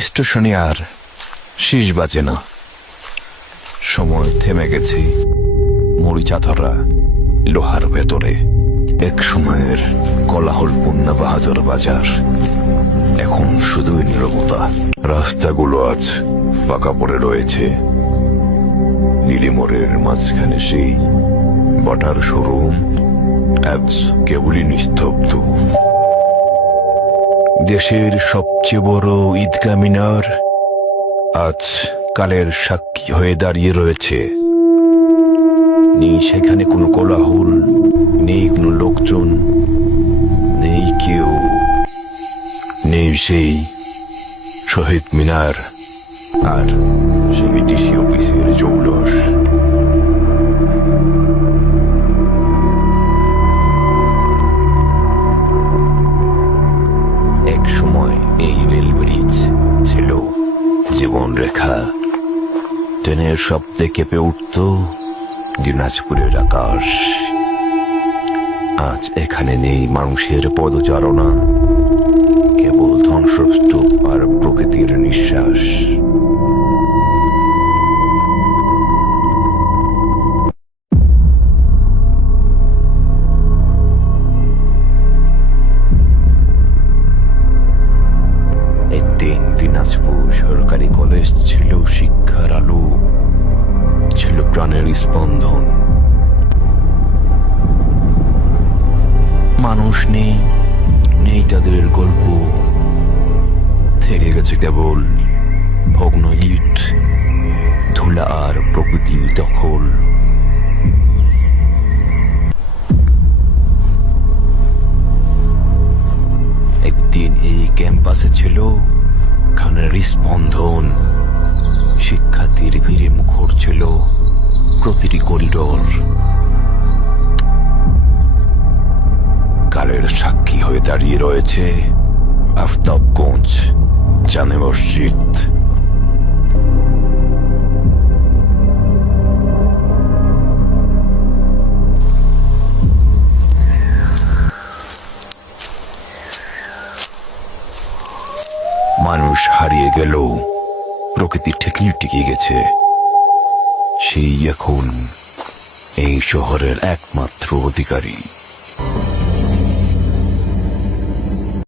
স্টেশনে আর শেষ বাজে না। সময় থেমে গেছে। মরিচাধরা লোহার ভেতরে। এক সময়ের কোলাহলপূর্ণ বাহাদুর বাজার। এখন শুধুই নীরবতা। রাস্তাগুলো আজ ফাঁকা পড়ে রয়েছে। নীলিমরের মাঝখানে সেই বটার শোরুম। অ্যাপস কেবলই নিস্তব্ধ। দেশের সবচেয়ে বড় ঈদগা মিনার আজ কালের সাক্ষী হয়ে দাঁড়িয়ে রয়েছে। নেই সেখানে কোনো কোলাহল, নেই কোনো লোকজন, নেই কেউ, নেই সেই শহীদ মিনার আর সেই ডিসি অফিসের জৌলস। এই রেল ব্রিজ ছিল জীবনরেখা। ট্রেনের শব্দে কেঁপে উঠত দিনাজপুরের আকাশ। আজ এখানে নেই মানুষের পদচারণা, কেবল ধ্বংসস্তূপ আর প্রকৃতির নিঃশ্বাস। একদিন দিনাজপুর সরকারি কলেজ ছিল শিক্ষার আলো, ছিল প্রাণের স্পন্দন। মানুষ নেই নেই তাদের গল্প। থেকে গেছে কেবল ভগ্ন ইট, ধুলা আর প্রকৃতির দখল। একদিন এই ক্যাম্পাসে ছিল খানের স্পন্দন। শিক্ষার্থীর ভিড়ে মুখর ছিল প্রতিটি করিডোর। কালের সাক্ষী হয়ে দাঁড়িয়ে রয়েছে আফতাবগঞ্জ জানে মসজিদ। মানুষ হারিয়ে গেল। প্রকৃতি ঠেকলি টিকে গেছে। সেই এখন এই শহরের একমাত্র অধিকারী।